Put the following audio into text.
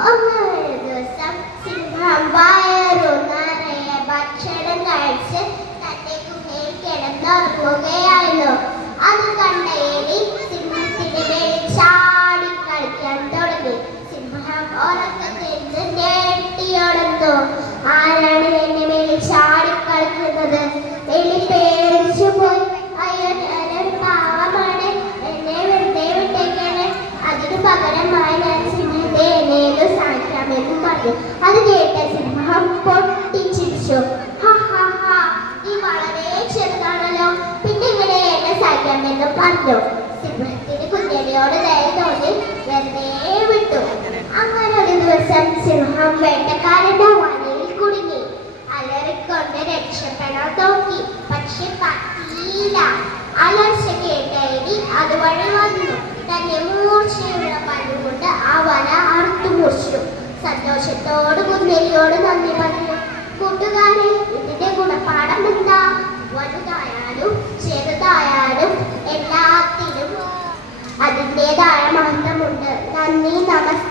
ഒരു ദിവസം സിംഹം വയറു നിറയെ ഭക്ഷണം കഴിച്ച് തന്റെ ഗുഹയിൽ കിടന്നുറങ്ങുകയായിരുന്നു. അത് കണ്ട എലി സിംഹത്തിന്റെ മേൽ ചാടി കളിക്കാൻ തുടങ്ങി. സിംഹം ഉറക്കത്തിൽ നിന്ന് ഞെട്ടിയുണർന്നു. ആരാണ് എന്റെ മേൽ ചാടി കളിക്കുന്നത്? എലി പേടിച്ചു പോയി. അയ്യോ, ഞാനൊരു പാവമാണ്, എന്നെ വെറുതെ വിട്ടേക്കാണ്. അതിനു പകരമായി ഞാൻ സിംഹത്തെ എന്നേത് സഹായിക്കാമെന്ന് പറഞ്ഞു. അത് കേട്ട സിംഹം പൊട്ടിച്ചിരിച്ചു. നീ വളരെ ചെറുതാണല്ലോ, പിന്നെ ഇങ്ങനെ എന്നെ സഹായിക്കാമെന്ന് പറഞ്ഞു. സിംഹത്തിന് കുഞ്ഞടിയോട് ദയ തോന്നി വെറുതെ വിട്ടു. അങ്ങനെ ഒരു ദിവസം സിംഹം വേട്ടക്കാരന്റെ വലയിൽ കുടുങ്ങി. അലറിക്കൊണ്ട് രക്ഷപ്പെടാൻ നോക്കി, പക്ഷെ പറ്റിയില്ല. അലർച്ച കേട്ട എലി അതുവഴി വന്നു. തന്റെ മൂർച്ചയുള്ള പല്ലുകൊണ്ട് ആ വല അറുത്തു മുറിച്ചു. സന്തോഷത്തോട് കുഞ്ഞലിയോട് നന്ദി പറഞ്ഞു. കൂട്ടുകാരെ, ഇതിന്റെ ഗുണപാഠം എന്താ? വലുതായാലും ചെറുതായാലും എല്ലാത്തിനും അതിൻ്റെതായ മഹത്വമുണ്ട്. നന്ദി, നമസ്കാരം.